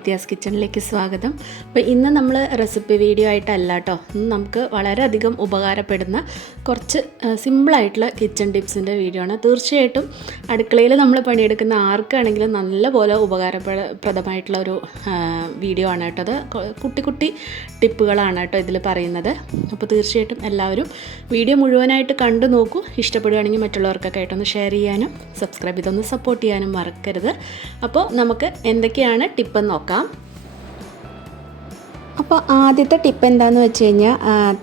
വിദ്യാസ് കിച്ചണിലേക്ക് സ്വാഗതം. അപ്പോൾ ഇന്ന് നമ്മൾ റെസിപ്പി വീഡിയോ ആയിട്ടല്ല കേട്ടോ, നമുക്ക് വളരെയധികം ഉപകാരപ്പെടുന്ന കുറച്ച് സിമ്പിളായിട്ടുള്ള കിച്ചൺ ടിപ്സിൻ്റെ വീഡിയോ ആണ്. തീർച്ചയായിട്ടും അടുക്കളയിൽ നമ്മൾ പണിയെടുക്കുന്ന ആർക്കാണെങ്കിലും നല്ലപോലെ ഉപകാരപ്രദമായിട്ടുള്ള ഒരു വീഡിയോ ആണ് കേട്ടോ. അത് കുട്ടി കുട്ടി ടിപ്പുകളാണ് കേട്ടോ ഇതിൽ പറയുന്നത്. അപ്പോൾ തീർച്ചയായിട്ടും എല്ലാവരും വീഡിയോ മുഴുവനായിട്ട് കണ്ടു നോക്കൂ. ഇഷ്ടപ്പെടുകയാണെങ്കിൽ മറ്റുള്ളവർക്കൊക്കെ ആയിട്ടൊന്ന് ഷെയർ ചെയ്യാനും സബ്സ്ക്രൈബ് ചെയ്തൊന്ന് സപ്പോർട്ട് ചെയ്യാനും മറക്കരുത്. അപ്പോൾ നമുക്ക് എന്തൊക്കെയാണ് ടിപ്പ് നോക്കാം. അപ്പോൾ ആദ്യത്തെ ടിപ്പ് എന്താണെന്ന് വെച്ച് കഴിഞ്ഞാൽ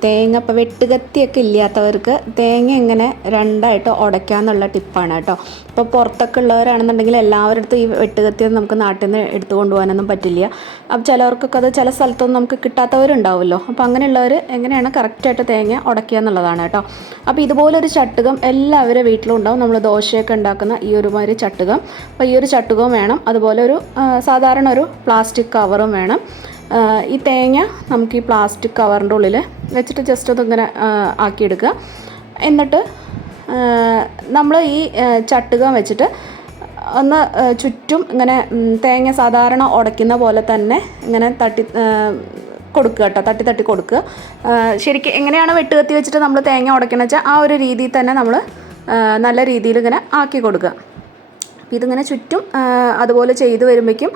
തേങ്ങ ഇപ്പോൾ വെട്ടുകത്തിയൊക്കെ ഇല്ലാത്തവർക്ക് തേങ്ങ എങ്ങനെ രണ്ടായിട്ട് ഉടയ്ക്കാമെന്നുള്ള ടിപ്പാണ് കേട്ടോ. ഇപ്പോൾ പുറത്തൊക്കെ ഉള്ളവരാണെന്നുണ്ടെങ്കിൽ എല്ലാവരുടെ അടുത്തും ഈ വെട്ടുകത്തിയൊന്നും നമുക്ക് നാട്ടിൽ നിന്ന് എടുത്തു കൊണ്ടുപോകാനൊന്നും പറ്റില്ല. അപ്പോൾ ചിലവർക്കൊക്കെ അത് ചില സ്ഥലത്തൊന്നും നമുക്ക് കിട്ടാത്തവരുണ്ടാവുമല്ലോ. അപ്പോൾ അങ്ങനെയുള്ളവർ എങ്ങനെയാണ് കറക്റ്റായിട്ട് തേങ്ങ ഉടയ്ക്കുക എന്നുള്ളതാണ് കേട്ടോ. അപ്പോൾ ഇതുപോലൊരു ചട്ടുകം എല്ലാവരുടെ വീട്ടിലും ഉണ്ടാവും. നമ്മൾ ദോശയൊക്കെ ഉണ്ടാക്കുന്ന ഈ ഒരു മാതിരി ചട്ടുകം. അപ്പോൾ ഈ ഒരു ചട്ടുകവും വേണം. അതുപോലെ ഒരു സാധാരണ ഒരു പ്ലാസ്റ്റിക് കവറും വേണം. ഈ തേങ്ങ നമുക്ക് ഈ പ്ലാസ്റ്റിക് കവറിൻ്റെ ഉള്ളിൽ വെച്ചിട്ട് ജസ്റ്റ് ഒന്നിങ്ങനെ ആക്കിയെടുക്കുക. എന്നിട്ട് നമ്മൾ ഈ ചട്ടുകം വെച്ചിട്ട് ഒന്ന് ചുറ്റും ഇങ്ങനെ തേങ്ങ സാധാരണ ഉടയ്ക്കുന്ന പോലെ തന്നെ ഇങ്ങനെ കൊടുക്കുക കേട്ടോ, തട്ടി കൊടുക്കുക. ശരിക്കും എങ്ങനെയാണ് വെട്ടുകത്തി വെച്ചിട്ട് നമ്മൾ തേങ്ങ ഉടയ്ക്കണമെന്ന് വെച്ചാൽ ആ ഒരു രീതിയിൽ തന്നെ നമ്മൾ നല്ല രീതിയിൽ ഇങ്ങനെ ആക്കി കൊടുക്കുക. ഇതിങ്ങനെ ചുറ്റും അതുപോലെ ചെയ്ത് വരുമ്പോഴേക്കും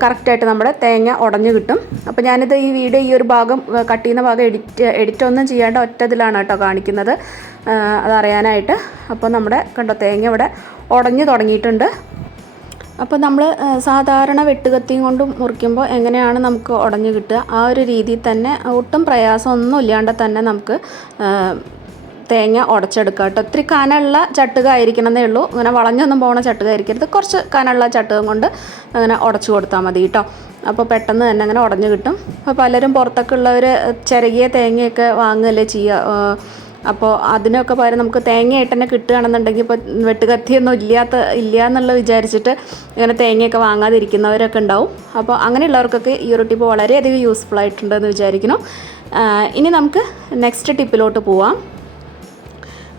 കറക്റ്റായിട്ട് നമ്മുടെ തേങ്ങ ഉടഞ്ഞു കിട്ടും. അപ്പോൾ ഞാനിത് ഈ വീഡിയോ ഈ ഒരു ഭാഗം കട്ട് ചെയ്യുന്ന ഭാഗം എഡിറ്റൊന്നും ചെയ്യാണ്ട് ഒറ്റ ഇതിലാണ് കേട്ടോ കാണിക്കുന്നത്, അതറിയാനായിട്ട്. അപ്പോൾ നമ്മുടെ കണ്ടോ തേങ്ങ ഇവിടെ ഉടഞ്ഞു തുടങ്ങിയിട്ടുണ്ട്. അപ്പോൾ നമ്മൾ സാധാരണ വെട്ടുകത്തിയും കൊണ്ട് മുറിക്കുമ്പോൾ എങ്ങനെയാണ് നമുക്ക് ഉടഞ്ഞു കിട്ടുക, ആ ഒരു രീതിയിൽ തന്നെ ഒട്ടും പ്രയാസമൊന്നും ഇല്ലാണ്ട് തന്നെ നമുക്ക് തേങ്ങ ഉടച്ചെടുക്കുക കേട്ടോ. ഒത്തിരി കനമുള്ള ചട്ടുകമായിരിക്കണമെന്നേ ഉള്ളൂ, ഇങ്ങനെ വളഞ്ഞൊന്നും പോകുന്ന ചട്ടുകമായിരിക്കരുത്. കുറച്ച് കനമുള്ള ചട്ടുകം കൊണ്ട് അങ്ങനെ ഉടച്ചു കൊടുത്താൽ മതി കേട്ടോ. അപ്പോൾ പെട്ടെന്ന് തന്നെ അങ്ങനെ ഉടഞ്ഞു കിട്ടും. അപ്പോൾ പലരും പുറത്തൊക്കെ ഉള്ളവർ ചിരകിയ തേങ്ങയൊക്കെ വാങ്ങുകയല്ലേ ചെയ്യുക. അപ്പോൾ അതിനൊക്കെ പകരം നമുക്ക് തേങ്ങയായിട്ട് തന്നെ കിട്ടുകയാണെന്നുണ്ടെങ്കിൽ ഇപ്പോൾ വെട്ടുകത്തിയൊന്നും ഇല്ല എന്നുള്ള വിചാരിച്ചിട്ട് ഇങ്ങനെ തേങ്ങയൊക്കെ വാങ്ങാതിരിക്കുന്നവരൊക്കെ ഉണ്ടാവും. അപ്പോൾ അങ്ങനെയുള്ളവർക്കൊക്കെ ഈ ഒരു ടിപ്പ് വളരെയധികം യൂസ്ഫുൾ ആയിട്ടുണ്ടെന്ന് വിചാരിക്കുന്നു. ഇനി നമുക്ക് നെക്സ്റ്റ് ടിപ്പിലോട്ട് പോവാം.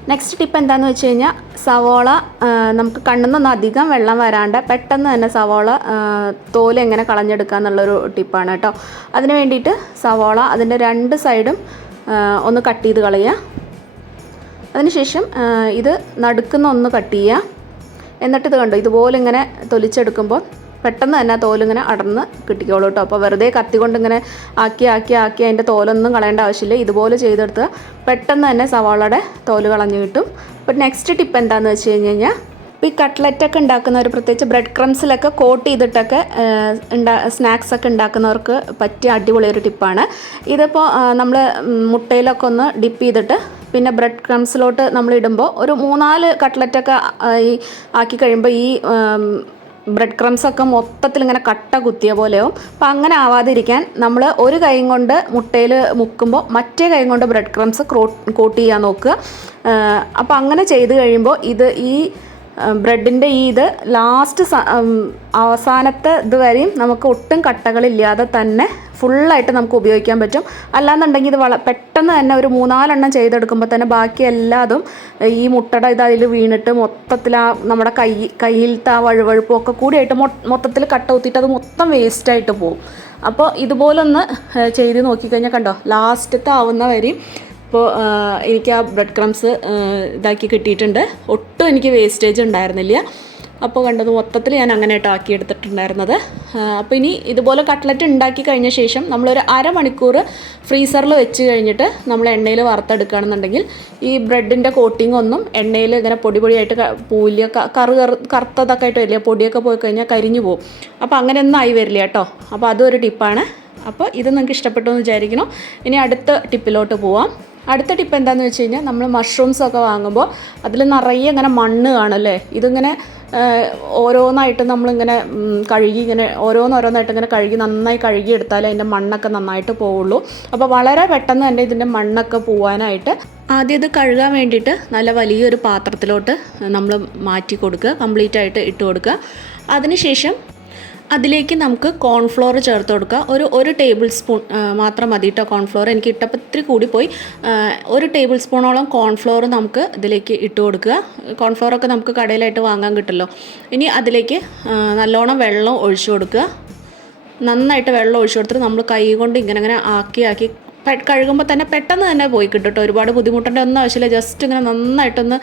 നെക്സ്റ്റ് ടിപ്പ് എന്താണെന്ന് വെച്ച് കഴിഞ്ഞാൽ സവോള നമുക്ക് കണ്ണിന്നൊന്നും അധികം വെള്ളം വരാണ്ട് പെട്ടെന്ന് തന്നെ സവോള തോല് എങ്ങനെ കളഞ്ഞെടുക്കുക എന്നുള്ളൊരു ടിപ്പാണ് കേട്ടോ. അതിന് വേണ്ടിയിട്ട് സവോള അതിൻ്റെ രണ്ട് സൈഡും ഒന്ന് കട്ട് ചെയ്ത് കളയുക. അതിനുശേഷം ഇത് നടുക്കുന്ന ഒന്ന് കട്ട് ചെയ്യുക. എന്നിട്ട് ഇത് കണ്ടോ ഇതുപോലെ ഇങ്ങനെ തൊലിച്ചെടുക്കുമ്പോൾ പെട്ടെന്ന് തന്നെ ആ തോലിങ്ങനെ അടർന്ന് കിട്ടിക്കോളൂ കേട്ടോ. അപ്പോൾ വെറുതെ കത്തി കൊണ്ട് ഇങ്ങനെ ആക്കി അതിൻ്റെ തോലൊന്നും കളയേണ്ട ആവശ്യമില്ല. ഇതുപോലെ ചെയ്തെടുത്ത് പെട്ടെന്ന് തന്നെ സവാളയുടെ തോല് കളഞ്ഞു കിട്ടും. അപ്പോൾ നെക്സ്റ്റ് ടിപ്പ് എന്താണെന്ന് വെച്ച് കഴിഞ്ഞാൽ ഇപ്പോൾ ഈ കട്ട്ലറ്റൊക്കെ ഉണ്ടാക്കുന്നവർ പ്രത്യേകിച്ച് ബ്രെഡ് ക്രംസിലൊക്കെ കോട്ട് ചെയ്തിട്ടൊക്കെ സ്നാക്സൊക്കെ ഉണ്ടാക്കുന്നവർക്ക് പറ്റിയ അടിപൊളിയൊരു ടിപ്പാണ്. ഇതിപ്പോൾ നമ്മൾ മുട്ടയിലൊക്കെ ഒന്ന് ഡിപ്പ് ചെയ്തിട്ട് പിന്നെ ബ്രെഡ് ക്രംസിലോട്ട് നമ്മൾ ഇടുമ്പോൾ ഒരു 3-4 കട്ട്ലറ്റൊക്കെ ഈ ആക്കി കഴിയുമ്പോൾ ഈ ബ്രെഡ് ക്രംസൊക്കെ മൊത്തത്തിൽ ഇങ്ങനെ കട്ട കുത്തിയ പോലെയാവും. അപ്പം അങ്ങനെ ആവാതിരിക്കാൻ നമ്മൾ ഒരു കൈ കൊണ്ട് മുട്ടയിൽ മുക്കുമ്പോൾ മറ്റേ കൈ കൊണ്ട് ബ്രെഡ് ക്രംസ് കോട്ട് ചെയ്യാൻ നോക്കുക. അപ്പോൾ അങ്ങനെ ചെയ്ത് കഴിയുമ്പോൾ ഈ ബ്രെഡിൻ്റെ ഇത് ലാസ്റ്റ് അവസാനത്തെ ഇതുവരെയും നമുക്ക് ഒട്ടും കട്ടകളില്ലാതെ തന്നെ ഫുള്ളായിട്ട് നമുക്ക് ഉപയോഗിക്കാൻ പറ്റും. അല്ലാന്നുണ്ടെങ്കിൽ ഇത് പെട്ടെന്ന് തന്നെ ഒരു 3-4 എണ്ണം ചെയ്തെടുക്കുമ്പോൾ തന്നെ ബാക്കി എല്ലാതും ഈ മുട്ടയുടെ അതിൽ വീണിട്ട് മൊത്തത്തിൽ ആ നമ്മുടെ കയ്യിലത്തെ ആ വഴുവഴുപ്പും ഒക്കെ കൂടിയായിട്ട് മൊത്തത്തിൽ കട്ട കുത്തിയിട്ട് അത് മൊത്തം വേസ്റ്റായിട്ട് പോകും. അപ്പോൾ ഇതുപോലൊന്ന് ചെയ്ത് നോക്കിക്കഴിഞ്ഞാൽ കണ്ടോ ലാസ്റ്റത്തെ ആവുന്ന വരെയും ഇപ്പോൾ എനിക്ക് ആ ബ്രെഡ് ക്രംസ് ഇതാക്കി കിട്ടിയിട്ടുണ്ട്. ഒട്ടും എനിക്ക് വേസ്റ്റേജ് ഉണ്ടായിരുന്നില്ല. അപ്പോൾ കണ്ടത് മൊത്തത്തിൽ ഞാൻ അങ്ങനെ ആക്കി എടുത്തിട്ടുണ്ടായിരുന്നത്. അപ്പോൾ ഇനി ഇതുപോലെ കട്ട്ലറ്റ് ഉണ്ടാക്കി കഴിഞ്ഞ ശേഷം നമ്മളൊരു അരമണിക്കൂർ ഫ്രീസറിൽ വെച്ച് കഴിഞ്ഞിട്ട് നമ്മൾ എണ്ണയിൽ വറുത്തെടുക്കുകയാണെന്നുണ്ടെങ്കിൽ ഈ ബ്രെഡിൻ്റെ കോട്ടിംഗ് ഒന്നും എണ്ണയിൽ ഇങ്ങനെ പൊടിയായിട്ട് പോവില്ല. കറുത്തതൊക്കെ ആയിട്ട് വരില്ല, പൊടിയൊക്കെ പോയി കഴിഞ്ഞാൽ കരിഞ്ഞു പോകും. അപ്പോൾ അങ്ങനെയൊന്നും ആയി വരില്ല കേട്ടോ. അപ്പോൾ അതൊരു ടിപ്പാണ്. അപ്പോൾ ഇത് നിങ്ങൾക്ക് ഇഷ്ടപ്പെട്ടു എന്ന് വിചാരിക്കുന്നു. ഇനി അടുത്ത ടിപ്പിലോട്ട് പോവാം. അടുത്ത ടിപ്പ് എന്താണെന്ന് വെച്ച് കഴിഞ്ഞാൽ നമ്മൾ മഷ്റൂംസൊക്കെ വാങ്ങുമ്പോൾ അതിൽ നിറയെ ഇങ്ങനെ മണ്ണ് കാണല്ലേ. ഇതിങ്ങനെ ഓരോന്നായിട്ട് നമ്മളിങ്ങനെ കഴുകി ഇങ്ങനെ ഓരോന്നായിട്ട് ഇങ്ങനെ നന്നായി കഴുകി എടുത്താലേ അതിൻ്റെ മണ്ണൊക്കെ നന്നായിട്ട് പോവുള്ളൂ. അപ്പോൾ വളരെ പെട്ടെന്ന് തന്നെ ഇതിൻ്റെ മണ്ണൊക്കെ പോവാനായിട്ട് ആദ്യം ഇത് കഴുകാൻ വേണ്ടിയിട്ട് നല്ല വലിയൊരു പാത്രത്തിലോട്ട് നമ്മൾ മാറ്റി കൊടുക്കുക, കംപ്ലീറ്റ് ആയിട്ട് ഇട്ട് കൊടുക്കുക. അതിനുശേഷം അതിലേക്ക് നമുക്ക് കോൺഫ്ലോർ ചേർത്ത് കൊടുക്കുക. ഒരു ടേബിൾ സ്പൂൺ മാത്രം മതി കേട്ടോ കോൺഫ്ലോർ. എനിക്ക് ഇട്ടപ്പോൾ ഇത്തിരി കൂടിപ്പോയി. 1 ടേബിൾ സ്പൂണോളം കോൺഫ്ലോർ നമുക്ക് ഇതിലേക്ക് ഇട്ട് കൊടുക്കുക. കോൺഫ്ലോറൊക്കെ നമുക്ക് കടയിലായിട്ട് വാങ്ങാൻ കിട്ടുമല്ലോ. ഇനി അതിലേക്ക് നല്ലോണം വെള്ളം ഒഴിച്ചു കൊടുക്കുക. നന്നായിട്ട് വെള്ളം ഒഴിച്ചു കൊടുത്തിട്ട് നമ്മൾ കൈ കൊണ്ട് ഇങ്ങനെ ആക്കി കഴുകുമ്പോൾ തന്നെ പെട്ടെന്ന് തന്നെ പോയി കിട്ടും കേട്ടോ. ഒരുപാട് ബുദ്ധിമുട്ടേണ്ട ഒന്നും ആവശ്യമില്ല. ജസ്റ്റ് ഇങ്ങനെ നന്നായിട്ടൊന്ന്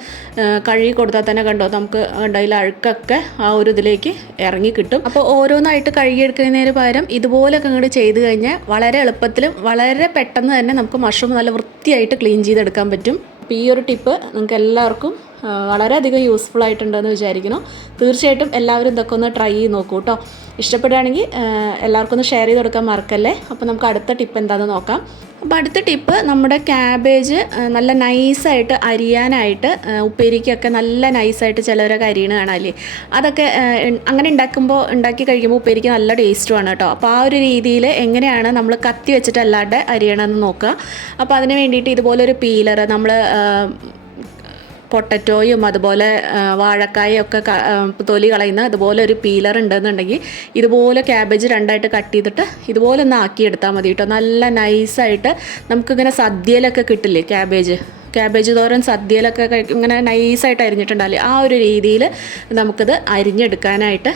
കഴുകി കൊടുത്താൽ തന്നെ കണ്ടോ നമുക്ക് കണ്ടോ അതിൽ അഴുക്കൊക്കെ ആ ഒരു ഇതിലേക്ക് ഇറങ്ങി കിട്ടും. അപ്പോൾ ഓരോന്നായിട്ട് കഴുകിയെടുക്കുന്നതിന് പകരം ഇതുപോലൊക്കെ ഇങ്ങോട്ട് ചെയ്ത് കഴിഞ്ഞാൽ വളരെ എളുപ്പത്തിലും വളരെ പെട്ടെന്ന് തന്നെ നമുക്ക് മഷ്റൂം നല്ല വൃത്തിയായിട്ട് ക്ലീൻ ചെയ്തെടുക്കാൻ പറ്റും. അപ്പോൾ ഈ ഒരു ടിപ്പ് നിങ്ങൾക്ക് എല്ലാവർക്കും വളരെയധികം യൂസ്ഫുൾ ആയിട്ടുണ്ടെന്ന് വിചാരിക്കുന്നു. തീർച്ചയായിട്ടും എല്ലാവരും ഇതൊക്കെ ഒന്ന് ട്രൈ ചെയ്ത് നോക്കൂ കേട്ടോ. ഇഷ്ടപ്പെടുകയാണെങ്കിൽ എല്ലാവർക്കും ഒന്ന് ഷെയർ ചെയ്ത് കൊടുക്കാൻ മറക്കല്ലേ. അപ്പോൾ നമുക്ക് അടുത്ത ടിപ്പ് എന്താണെന്ന് നോക്കാം. അപ്പോൾ അടുത്ത ടിപ്പ് നമ്മുടെ ക്യാബേജ് നല്ല നൈസായിട്ട് അരിയാനായിട്ട് ഉപ്പേരിക്കൊക്കെ നല്ല നൈസായിട്ട് ചിലവരൊക്കെ അരിയണ കാണാമല്ലേ. അതൊക്കെ അങ്ങനെ ഉണ്ടാക്കി കഴിക്കുമ്പോൾ ഉപ്പേരിക്ക് നല്ല ടേസ്റ്റുമാണ് കേട്ടോ. അപ്പോൾ ആ ഒരു രീതിയിൽ എങ്ങനെയാണ് നമ്മൾ കത്തി വെച്ചിട്ട് അല്ലാണ്ട് അരിയണമെന്ന് നോക്കുക. അപ്പോൾ അതിന് വേണ്ടിയിട്ട് ഇതുപോലൊരു പീലർ നമ്മൾ പൊട്ടറ്റോയും അതുപോലെ വാഴക്കായും ഒക്കെ തൊലി കളയുന്ന അതുപോലെ ഒരു പീലർ ഉണ്ടെന്നുണ്ടെങ്കിൽ ഇതുപോലെ ക്യാബേജ് രണ്ടായിട്ട് കട്ട് ചെയ്തിട്ട് ഇതുപോലെ ഒന്ന് ആക്കിയെടുത്താൽ മതി കേട്ടോ. നല്ല നൈസായിട്ട് നമുക്കിങ്ങനെ സദ്യയിലൊക്കെ കിട്ടില്ലേ ക്യാബേജ് തോരൻ സദ്യയിലൊക്കെ ഇങ്ങനെ നൈസായിട്ട് അരിഞ്ഞിട്ടുണ്ടാവില്ലേ, ആ ഒരു രീതിയിൽ നമുക്കിത് അരിഞ്ഞെടുക്കാനായിട്ട്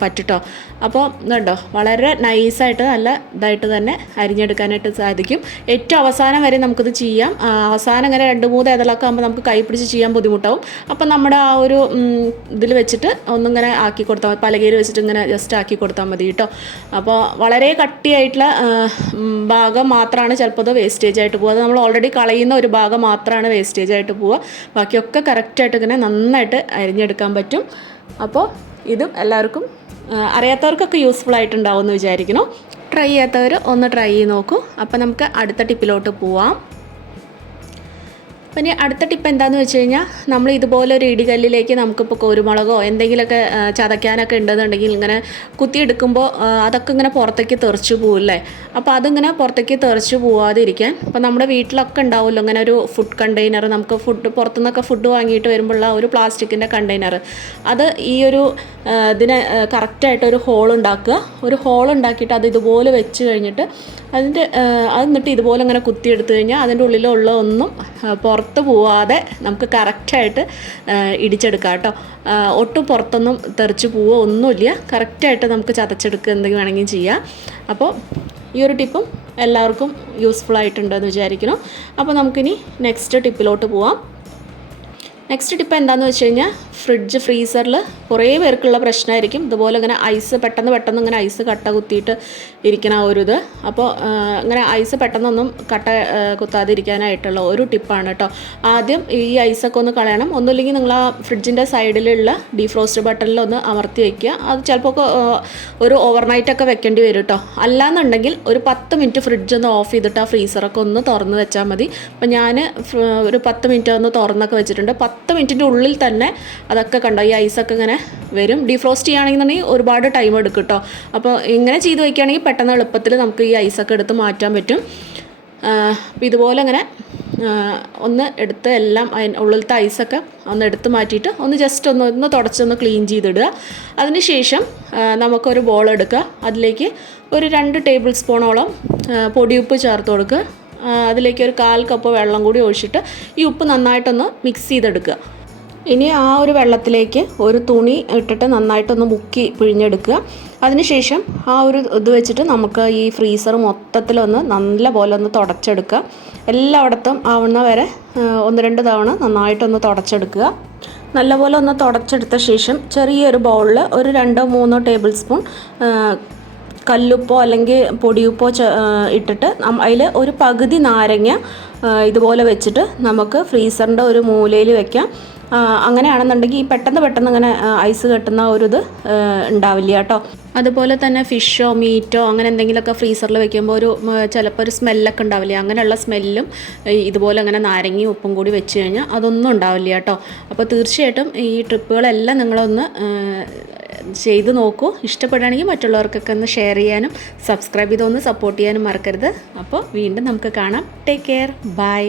പറ്റുട്ടോ. അപ്പോൾ ഇതുണ്ടോ വളരെ നൈസായിട്ട് നല്ല ഇതായിട്ട് തന്നെ അരിഞ്ഞെടുക്കാനായിട്ട് സാധിക്കും. ഏറ്റവും അവസാനം വരെ നമുക്കിത് ചെയ്യാം. അവസാനം ഇങ്ങനെ 2-3 ഏതലൊക്കെ ആകുമ്പോൾ നമുക്ക് കൈ പിടിച്ച് ചെയ്യാൻ ബുദ്ധിമുട്ടാവും. അപ്പം നമ്മുടെ ആ ഒരു ഇതിൽ വെച്ചിട്ട് ഒന്നിങ്ങനെ ആക്കി കൊടുത്താൽ മതി, പലകയിൽ വെച്ചിട്ട് ഇങ്ങനെ ജസ്റ്റ് ആക്കി കൊടുത്താൽ മതി കേട്ടോ. അപ്പോൾ വളരെ കട്ടിയായിട്ടുള്ള ഭാഗം മാത്രമാണ് ചിലപ്പോൾ അത് വേസ്റ്റേജ് ആയിട്ട് പോകുക. അത് നമ്മൾ ഓൾറെഡി കളയുന്ന ഒരു ഭാഗം മാത്രമാണ് വേസ്റ്റേജ് ആയിട്ട് പോവുക. ബാക്കിയൊക്കെ കറക്റ്റായിട്ട് ഇങ്ങനെ നന്നായിട്ട് അരിഞ്ഞെടുക്കാൻ പറ്റും. അപ്പോൾ ഇതും എല്ലാവർക്കും അറിയാത്തവർക്കൊക്കെ യൂസ്ഫുൾ ആയിട്ടുണ്ടാവും എന്ന് വിചാരിക്കുന്നു. ട്രൈ ചെയ്യാത്തവർ ഒന്ന് ട്രൈ ചെയ്ത് നോക്കൂ. അപ്പോൾ നമുക്ക് അടുത്ത ടിപ്പിലോട്ട് പോവാം. പിന്നെ അടുത്ത ടിപ്പ് എന്താണെന്ന് വെച്ച് കഴിഞ്ഞാൽ നമ്മൾ ഇതുപോലെ ഒരു ഇടികല്ലിലേക്ക് നമുക്കിപ്പോൾ കുരുമുളകോ എന്തെങ്കിലുമൊക്കെ ചതയ്ക്കാനൊക്കെ ഉണ്ടെന്നുണ്ടെങ്കിൽ ഇങ്ങനെ കുത്തിയെടുക്കുമ്പോൾ അതൊക്കെ ഇങ്ങനെ പുറത്തേക്ക് തെറിച്ച് പോവില്ലേ. അപ്പോൾ അതിങ്ങനെ പുറത്തേക്ക് തെറിച്ച് പോവാതിരിക്കാൻ ഇപ്പോൾ നമ്മുടെ വീട്ടിലൊക്കെ ഉണ്ടാവുമല്ലോ ഇങ്ങനെ ഒരു ഫുഡ് കണ്ടെയ്നർ, നമുക്ക് പുറത്തുനിന്നൊക്കെ ഫുഡ് വാങ്ങിയിട്ട് വരുമ്പോഴുള്ള ഒരു പ്ലാസ്റ്റിക്കിൻ്റെ കണ്ടെയ്നർ, അത് ഈ ഒരു ഇതിന് കറക്റ്റായിട്ടൊരു ഹോൾ ഉണ്ടാക്കിയിട്ട് അത് ഇതുപോലെ വെച്ച് കഴിഞ്ഞിട്ട് അത് എന്നിട്ട് ഇതുപോലെ ഇങ്ങനെ കുത്തിയെടുത്ത് കഴിഞ്ഞാൽ അതിൻ്റെ ഉള്ളിലുള്ള ഒന്നും പുറത്ത് പോവാതെ നമുക്ക് കറക്റ്റായിട്ട് ഇടിച്ചെടുക്കാം കേട്ടോ. ഒട്ടും പുറത്തൊന്നും തെറിച്ച് പോവുക ഒന്നുമില്ല. കറക്റ്റായിട്ട് നമുക്ക് ചതച്ചെടുക്കുക എന്തെങ്കിലും വേണമെങ്കിൽ ചെയ്യാം. അപ്പോൾ ഈ ഒരു ടിപ്പും എല്ലാവർക്കും യൂസ്ഫുൾ ആയിട്ടുണ്ടെന്ന് വിചാരിക്കുന്നു. അപ്പോൾ നമുക്കിനി നെക്സ്റ്റ് ടിപ്പിലോട്ട് പോവാം. നെക്സ്റ്റ് ടിപ്പ് എന്താണെന്ന് വെച്ച് കഴിഞ്ഞാൽ ഫ്രീസറിൽ കുറേ പേർക്കുള്ള പ്രശ്നമായിരിക്കും ഇതുപോലെ ഇങ്ങനെ ഐസ് പെട്ടെന്ന് ഇങ്ങനെ ഐസ് കട്ട കുത്തിയിട്ട് ഇരിക്കുന്ന ഒരു ഇത്. അപ്പോൾ ഇങ്ങനെ ഐസ് പെട്ടെന്നൊന്നും കട്ട കുത്താതിരിക്കാനായിട്ടുള്ള ഒരു ടിപ്പാണ് കേട്ടോ. ആദ്യം ഈ ഐസൊക്കെ ഒന്ന് കളയണം. ഒന്നുമില്ലെങ്കിൽ നിങ്ങൾ ആ ഫ്രിഡ്ജിൻ്റെ സൈഡിലുള്ള ഡീഫ്രോസ്റ്റ് ബട്ടണിലൊന്ന് അമർത്തി വയ്ക്കുക. അത് ചിലപ്പോൾ ഒരു ഓവർനൈറ്റൊക്കെ വെക്കേണ്ടി വരും കേട്ടോ. അല്ലാന്നുണ്ടെങ്കിൽ ഒരു 10 മിനിറ്റ് ഫ്രിഡ്ജ് ഒന്ന് ഓഫ് ചെയ്തിട്ട് ആ ഫ്രീസറൊക്കെ ഒന്ന് തുറന്ന് വെച്ചാൽ മതി. അപ്പോൾ ഞാൻ ഒരു 10 മിനിറ്റ് ഒന്ന് തുറന്നൊക്കെ വെച്ചിട്ടുണ്ട്. 10 മിനിറ്റിൻ്റെ ഉള്ളിൽ തന്നെ അതൊക്കെ കണ്ടോ ഈ ഐസൊക്കെ ഇങ്ങനെ വരും. ഡീഫ്രോസ്റ്റ് ചെയ്യുകയാണെന്നുണ്ടെങ്കിൽ ഒരുപാട് ടൈം എടുക്കും കേട്ടോ. അപ്പോൾ ഇങ്ങനെ ചെയ്ത് വയ്ക്കുകയാണെങ്കിൽ പെട്ടെന്ന് എളുപ്പത്തിൽ നമുക്ക് ഈ ഐസൊക്കെ എടുത്ത് മാറ്റാൻ പറ്റും. അപ്പോൾ ഇതുപോലെ ഇങ്ങനെ ഒന്ന് എടുത്ത് എല്ലാം ഉള്ളിലത്തെ ഐസൊക്കെ ഒന്ന് എടുത്ത് മാറ്റിയിട്ട് ഒന്ന് ജസ്റ്റ് ഒന്ന് തുടച്ചൊന്ന് ക്ലീൻ ചെയ്തിടുക. അതിന് ശേഷം നമുക്കൊരു ബോൾ എടുക്കുക. അതിലേക്ക് ഒരു 2 ടേബിൾ സ്പൂണോളം പൊടിയുപ്പ് ചേർത്ത് കൊടുക്കുക. അതിലേക്ക് ഒരു 1/4 കപ്പ് വെള്ളം കൂടി ഒഴിച്ചിട്ട് ഈ ഉപ്പ് നന്നായിട്ടൊന്ന് മിക്സ് ചെയ്തെടുക്കുക. ഇനി ആ ഒരു വെള്ളത്തിലേക്ക് ഒരു തുണി ഇട്ടിട്ട് നന്നായിട്ടൊന്ന് മുക്കി പിഴിഞ്ഞെടുക്കുക. അതിനുശേഷം ആ ഒരു ഇത് വെച്ചിട്ട് നമുക്ക് ഈ ഫ്രീസർ മൊത്തത്തിലൊന്ന് നല്ല പോലെ ഒന്ന് തുടച്ചെടുക്കുക. എല്ലായിടത്തും ആവുന്ന വരെ 1-2 തവണ നന്നായിട്ടൊന്ന് തുടച്ചെടുക്കുക. നല്ലപോലെ ഒന്ന് തുടച്ചെടുത്ത ശേഷം ചെറിയൊരു ബൗളിൽ ഒരു 2-3 ടേബിൾ സ്പൂൺ കല്ലുപ്പോ അല്ലെങ്കിൽ പൊടിയുപ്പോ ഇട്ടിട്ട് അതിൽ ഒരു പകുതി നാരങ്ങ ഇതുപോലെ വെച്ചിട്ട് നമുക്ക് ഫ്രീസറിൻ്റെ ഒരു മൂലയിൽ വെക്കാം. അങ്ങനെയാണെന്നുണ്ടെങ്കിൽ ഈ പെട്ടെന്ന് ഇങ്ങനെ ഐസ് കെട്ടുന്ന ഒരു ഇത് ഉണ്ടാവില്ല കേട്ടോ. അതുപോലെ തന്നെ ഫിഷോ മീറ്റോ അങ്ങനെ എന്തെങ്കിലുമൊക്കെ ഫ്രീസറിൽ വെക്കുമ്പോൾ ചിലപ്പോൾ ഒരു സ്മെല്ലൊക്കെ ഉണ്ടാവില്ല. അങ്ങനെയുള്ള സ്മെല്ലും ഇതുപോലെ അങ്ങനെ നാരങ്ങയും ഉപ്പും കൂടി വെച്ച് കഴിഞ്ഞാൽ അതൊന്നും ഉണ്ടാവില്ല കേട്ടോ. അപ്പോൾ തീർച്ചയായിട്ടും ഈ ട്രിപ്പുകളെല്ലാം നിങ്ങളൊന്ന് ചെയ്ത് നോക്കൂ. ഇഷ്ടപ്പെടുകയാണെങ്കിൽ മറ്റുള്ളവർക്കൊക്കെ ഒന്ന് ഷെയർ ചെയ്യാനും സബ്സ്ക്രൈബ് ചെയ്തൊന്ന് സപ്പോർട്ട് ചെയ്യാനും മറക്കരുത്. അപ്പോൾ വീണ്ടും നമുക്ക് കാണാം. Take care. ബൈ.